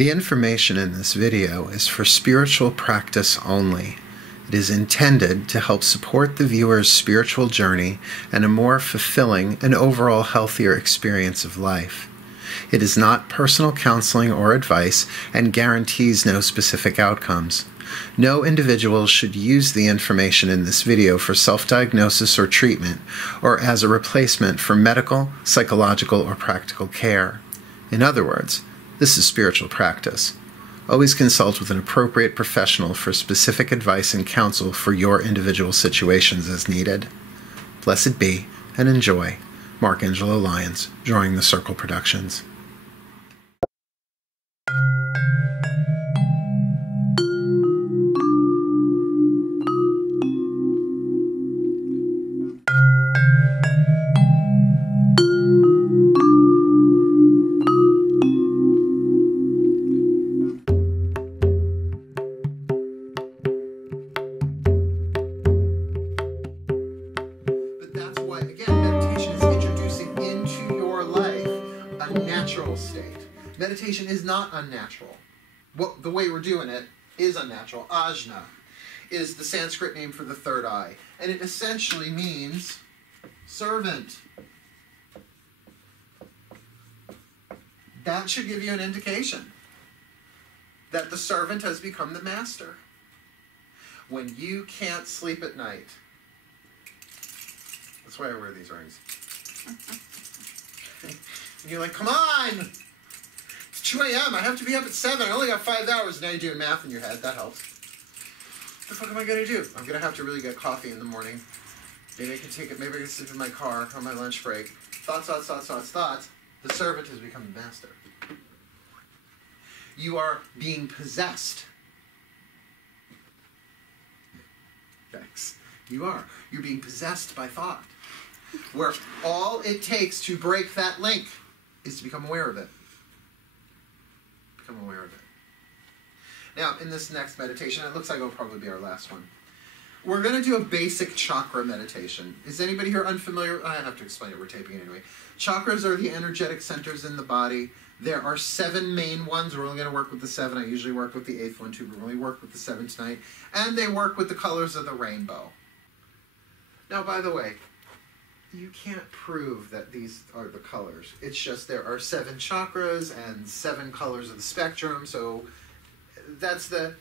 The information in this video is for spiritual practice only. It is intended to help support the viewer's spiritual journey and a more fulfilling and overall healthier experience of life. It is not personal counseling or advice and guarantees no specific outcomes. No individual should use the information in this video for self-diagnosis or treatment, or as a replacement for medical, psychological, or practical care. In other words, this is spiritual practice. Always consult with an appropriate professional for specific advice and counsel for your individual situations as needed. Blessed be and enjoy. Mark Angelo Lyons, Drawing the Circle Productions. Meditation is not unnatural. The way we're doing it is unnatural. Ajna is the Sanskrit name for the third eye, and it essentially means servant. That should give you an indication that the servant has become the master. When you can't sleep at night, that's why I wear these rings. And you're like, come on! 2 a.m. I have to be up at 7. I only got 5 hours. Now you're doing math in your head. That helps. What the fuck am I going to do? I'm going to have to really get coffee in the morning. Maybe I can take it. Maybe I can sleep in my car on my lunch break. Thoughts. The servant has become the master. You are being possessed. Thanks. You are. You're being possessed by thought. Where all it takes to break that link is to become aware of it. Aware of it. Now, in this next meditation, it looks like it'll probably be our last one. We're going to do a basic chakra meditation. Is anybody here unfamiliar? I have to explain it. We're taping it anyway. Chakras are the energetic centers in the body. There are 7 main ones. We're only going to work with the 7. I usually work with the 8th one too, but we're only work with the 7 tonight. And they work with the colors of the rainbow. Now, by the way, you can't prove that these are the colors. It's just there are 7 chakras and 7 colors of the spectrum, so it's the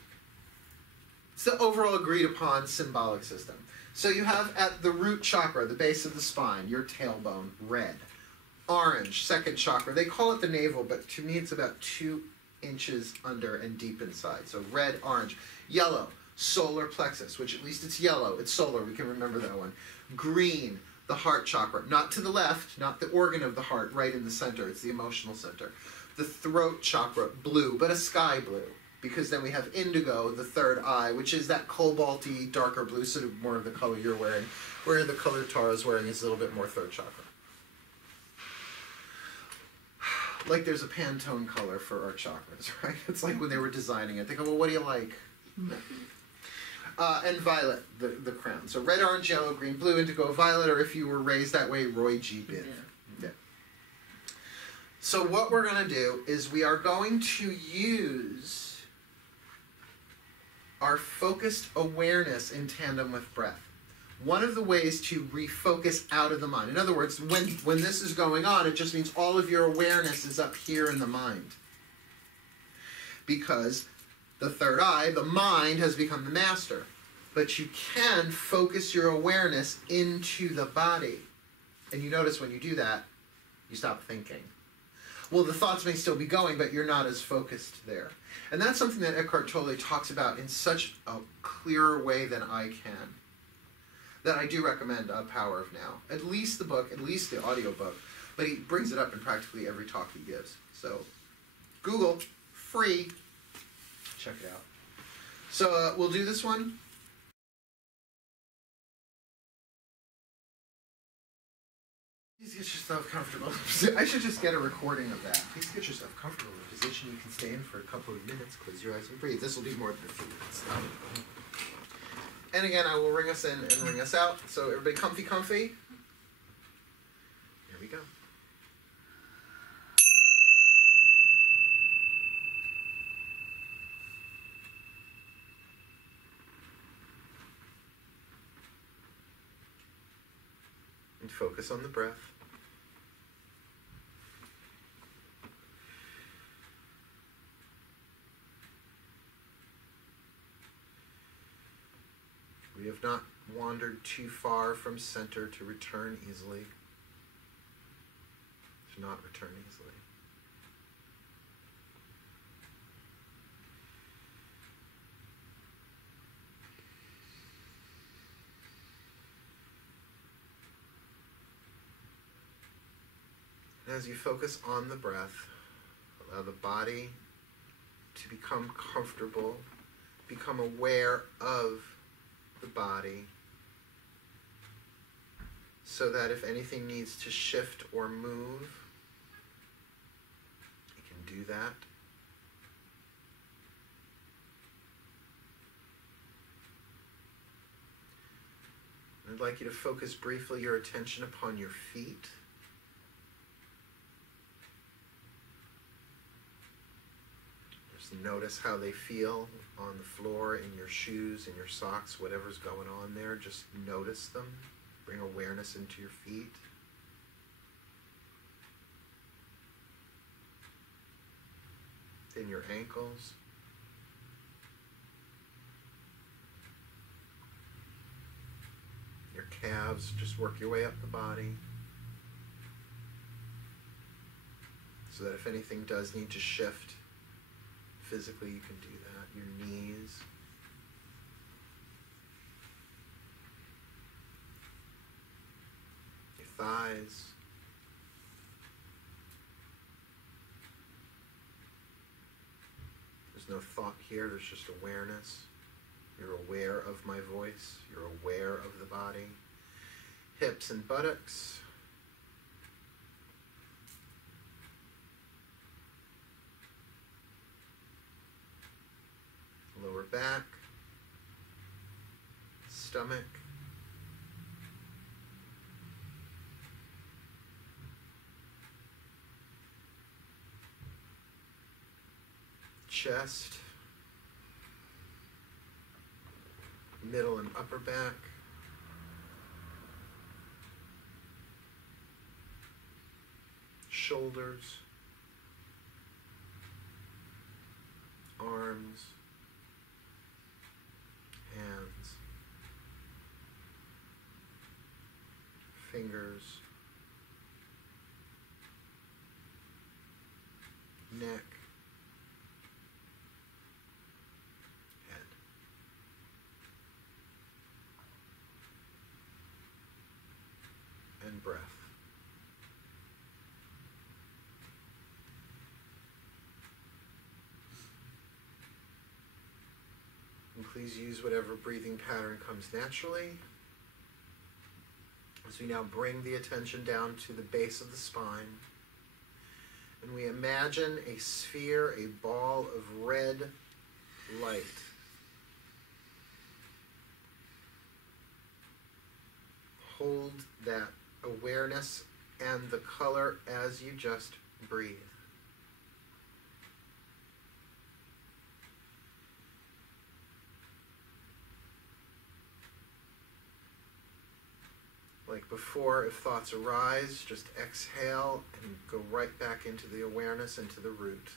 overall agreed upon symbolic system. So you have at the root chakra, the base of the spine, your tailbone, red. Orange, 2nd chakra. They call it the navel, but to me it's about 2 inches under and deep inside. So red, orange. Yellow, solar plexus, which at least it's yellow. It's solar. We can remember that one. Green, the heart chakra, not to the left, not the organ of the heart, right in the center. It's the emotional center. The throat chakra, blue, but a sky blue, because then we have indigo, the third eye, which is that cobalty, darker blue, sort of more of the color you're wearing, where the color Tara's wearing is a little bit more third chakra. Like there's a Pantone color for our chakras, right? It's like when they were designing it, they go, well, what do you like? And violet, the crown. So red, orange, yellow, green, blue, indigo, violet, or if you were raised that way, Roy G. Biv. Yeah. So what we're going to do is we are going to use our focused awareness in tandem with breath. One of the ways to refocus out of the mind. In other words, when this is going on, it just means all of your awareness is up here in the mind. Because the third eye, the mind, has become the master. But you can focus your awareness into the body. And you notice when you do that, you stop thinking. Well, the thoughts may still be going, but you're not as focused there. And that's something that Eckhart Tolle talks about in such a clearer way than I can, that I do recommend Power of Now. At least the book, at least the audio book. But he brings it up in practically every talk he gives. So, Google, free. Check it out. So we'll do this one. Please get yourself comfortable. I should just get a recording of that. Please get yourself comfortable in a position you can stay in for a couple of minutes. Close your eyes and breathe. This will be more than a few minutes. And again, I will ring us in and ring us out. So everybody comfy, comfy. Here we go. focus on the breath. We have not wandered too far from center to return easily, to not return easily. As you focus on the breath, allow the body to become comfortable, become aware of the body, so that if anything needs to shift or move, you can do that. I'd like you to focus briefly your attention upon your feet. Notice how they feel on the floor, in your shoes, in your socks, whatever's going on there. Just notice them. Bring awareness into your feet. Then your ankles. Your calves. Just work your way up the body. So that if anything does need to shift, physically, you can do that. Your knees. Your thighs. There's no thought here, there's just awareness. You're aware of my voice. You're aware of the body. Hips and buttocks. Lower back, stomach, chest, middle and upper back, shoulders, arms, hands, fingers, neck, head. And breath. And please use whatever breathing pattern comes naturally. As we now bring the attention down to the base of the spine, and we imagine a sphere, a ball of red light. Hold that awareness and the color as you just breathe. Like before, if thoughts arise, just exhale and go right back into the awareness, into the root.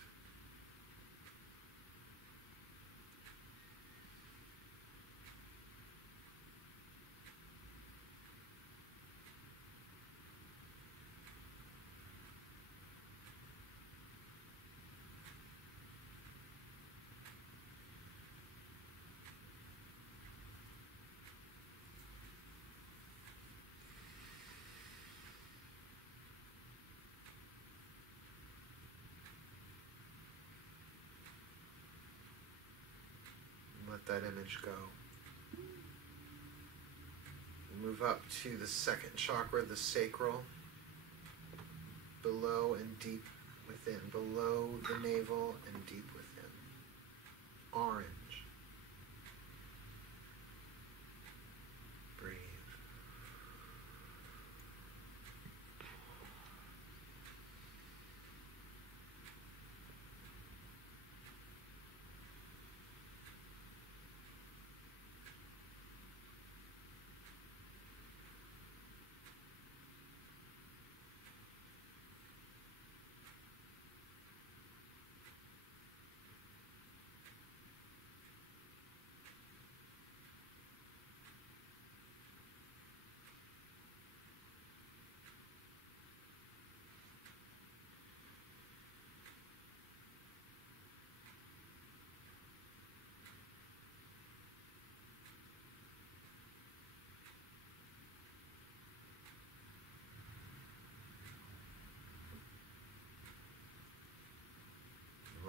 Let that image go. Move up to the second chakra, the sacral, below and deep within, below the navel and deep within. Orange. Breathe.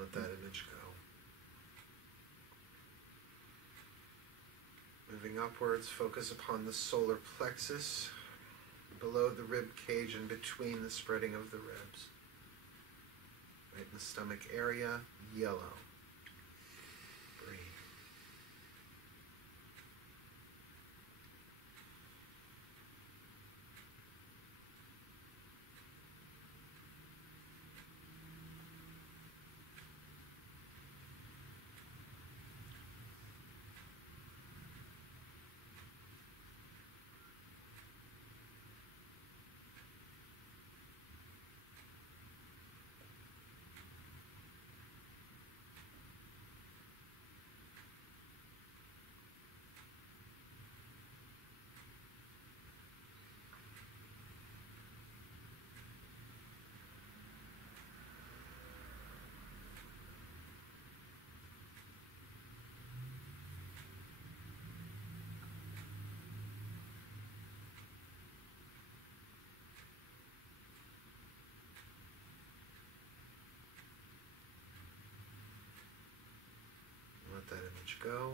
Let that image go. Moving upwards, focus upon the solar plexus, below the rib cage and between the spreading of the ribs. Right in the stomach area, yellow. Breathe. Let that image go.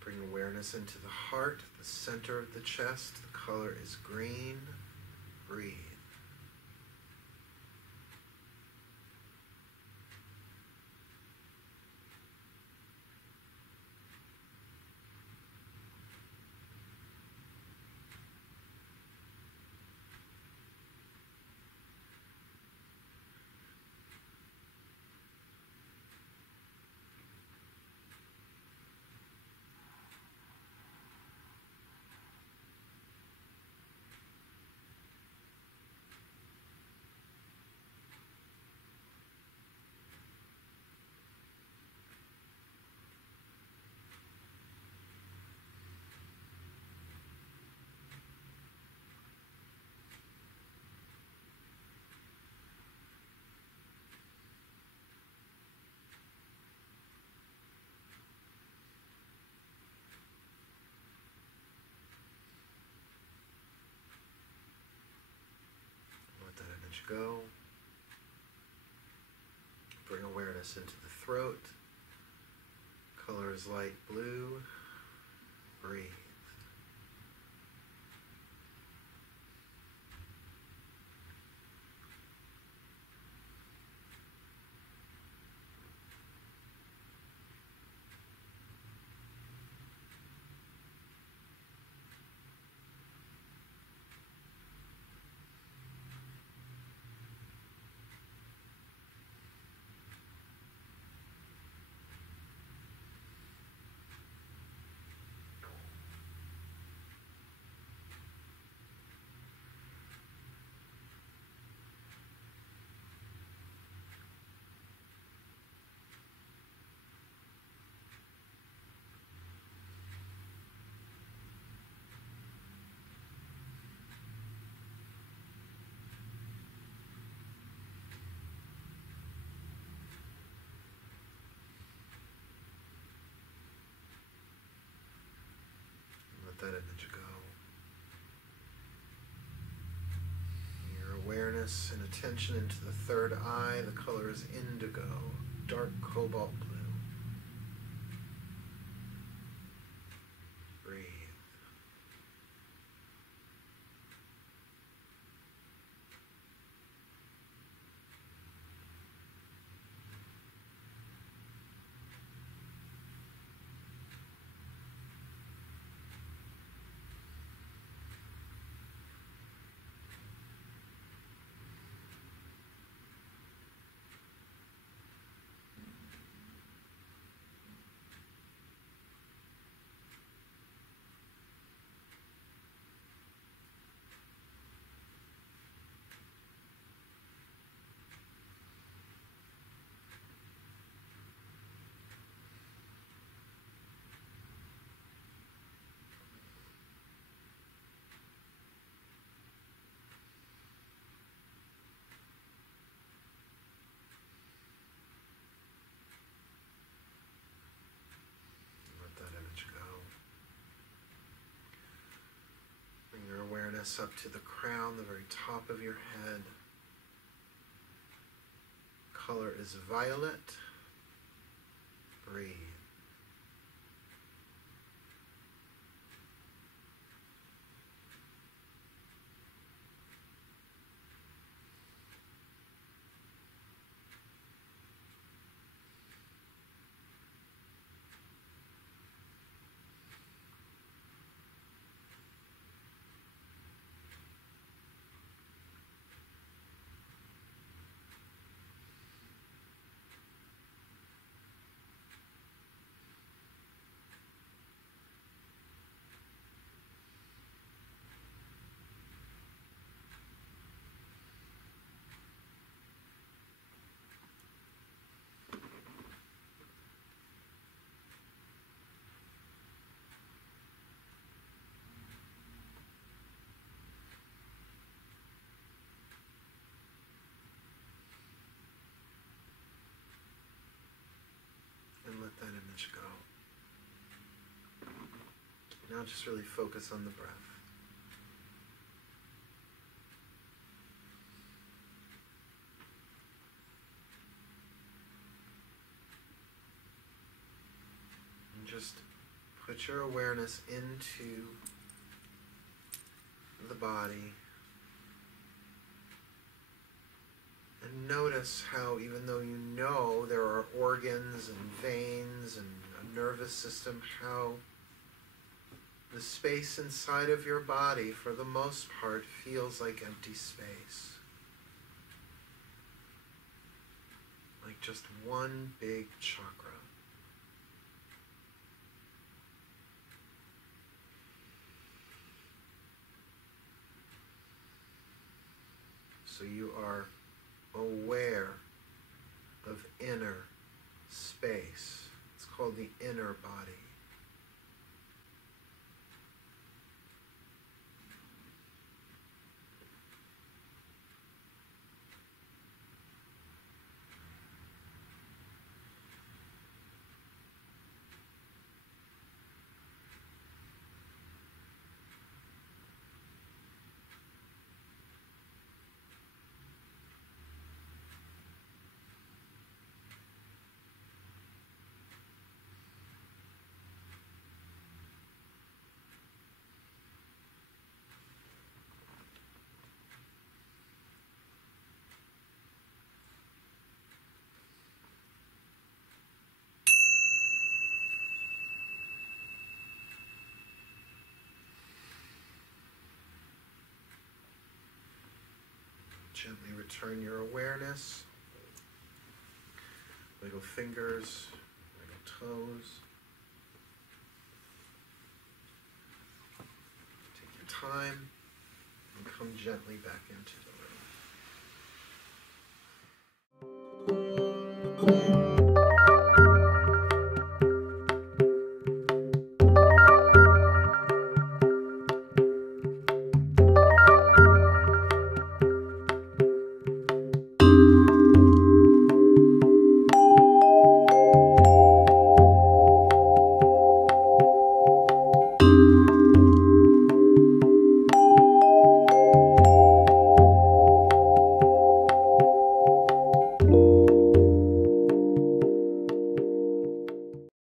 Bring awareness into the heart, the center of the chest. The color is green. Breathe. Go. Bring awareness into the throat. Color is light blue. Breathe. Let that image go. Your awareness and attention into the third eye. The color is indigo, dark cobalt blue. Breathe. awareness up to the crown, the very top of your head. Color is violet. Breathe. And let that image go. Now just really focus on the breath. And just put your awareness into the body. And notice how, even though you know there are organs and veins and a nervous system, how the space inside of your body, for the most part, feels like empty space. Like just one big chakra. So you are aware of inner space. It's called the inner body. Gently return your awareness. Wiggle fingers, wiggle toes. Take your time and come gently back into the room.